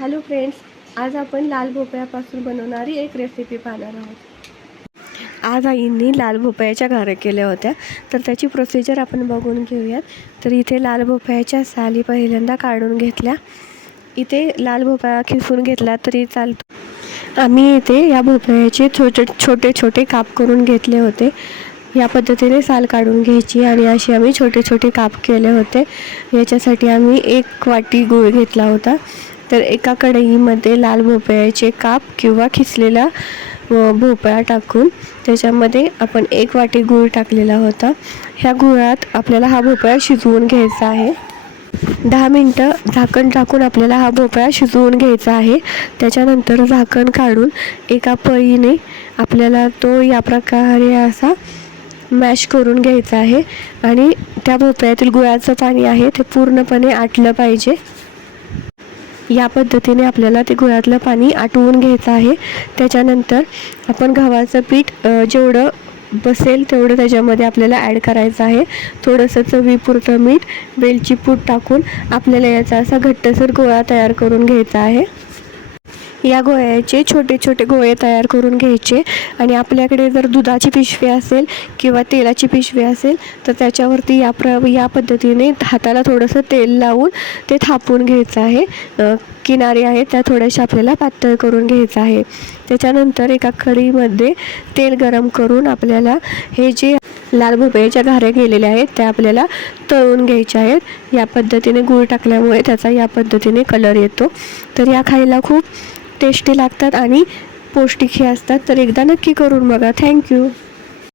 Hello friends, आज आपण लाल भोपळ्यापासून बनवणारी एक रेसिपी पाहणार आहोत। आज आईंनी लाल भोपळ्याच्या घाऱ्या केल्या होत्या, तर त्याची प्रोसिजर आपण बघून घेऊयात। तर इथे लाल भोपळ्याच्या साली पहिल्यांदा काढून घेतल्या। इथे लाल भोपळा खिसून घेतला तरी चालतो। आम्ही इथे या भोपळ्याचे छोटे छोटे काप करून घेतले होते। या पद्धतीने साल काढून घ्यायची आणि अशी आम्ही छोटे छोटे काप केले होते। याच्यासाठी आम्ही 1 वाटी गूळ घेतला होता। तर एका कढईमध्ये लाल भोपळ्याचे काप किंवा खिसलेला भोपळा टाकून त्याच्यामध्ये आपण 1 वाटी गूळ टाकलेला होता। ह्या गुळात आपल्याला हा भोपळा शिजवून घ्यायचा आहे। 10 मिनिटं झाकण टाकून आपल्याला हा भोपळा शिजवून घ्यायचा आहे। त्याच्यानंतर झाकण काढून एका पळीने आपल्याला तो या प्रकारे असा मॅश करून घ्यायचा आहे आणि त्या भोपळ्यातील गुळाचं पाणी आहे ते पूर्णपणे आटलं पाहिजे। या पद्धतीने आपल्याला ते गुळातलं पाणी आटवून घ्यायचं आहे। त्याच्यानंतर आपण गव्हाचं पीठ जेवढं बसेल तेवढं त्याच्यामध्ये आपल्याला ॲड करायचं आहे। थोडंसं चवीपुरतं मीठ, वेलची पूड टाकून आपल्याला याचा असा घट्टसर गोळा तयार करून घ्यायचा आहे। या गोळ्याचे छोटे छोटे गोळे तयार करून घ्यायचे आणि आपल्याकडे जर दुधाची पिशवी असेल किंवा तेलाची पिशवी असेल तर त्याच्यावरती या पद्धतीने हाताला थोडंसं तेल लावून ते थापून घ्यायचं आहे। किनारी आहेत त्या थोड्याशा आपल्याला पातळ करून घ्यायचं आहे। त्याच्यानंतर एका कढईमध्ये तेल गरम करून आपल्याला हे जे लाल भोपळ्याच्या घाऱ्या केलेल्या आहेत त्या आपल्याला तळून घ्यायच्या आहेत। या पद्धतीने गूळ टाकल्यामुळे त्याचा या पद्धतीने कलर येतो। तर या खायला खूप टेस्टी लागतात आणि पौष्टिकही असतात। तर एकदा नक्की करून बघा। थँक्यू।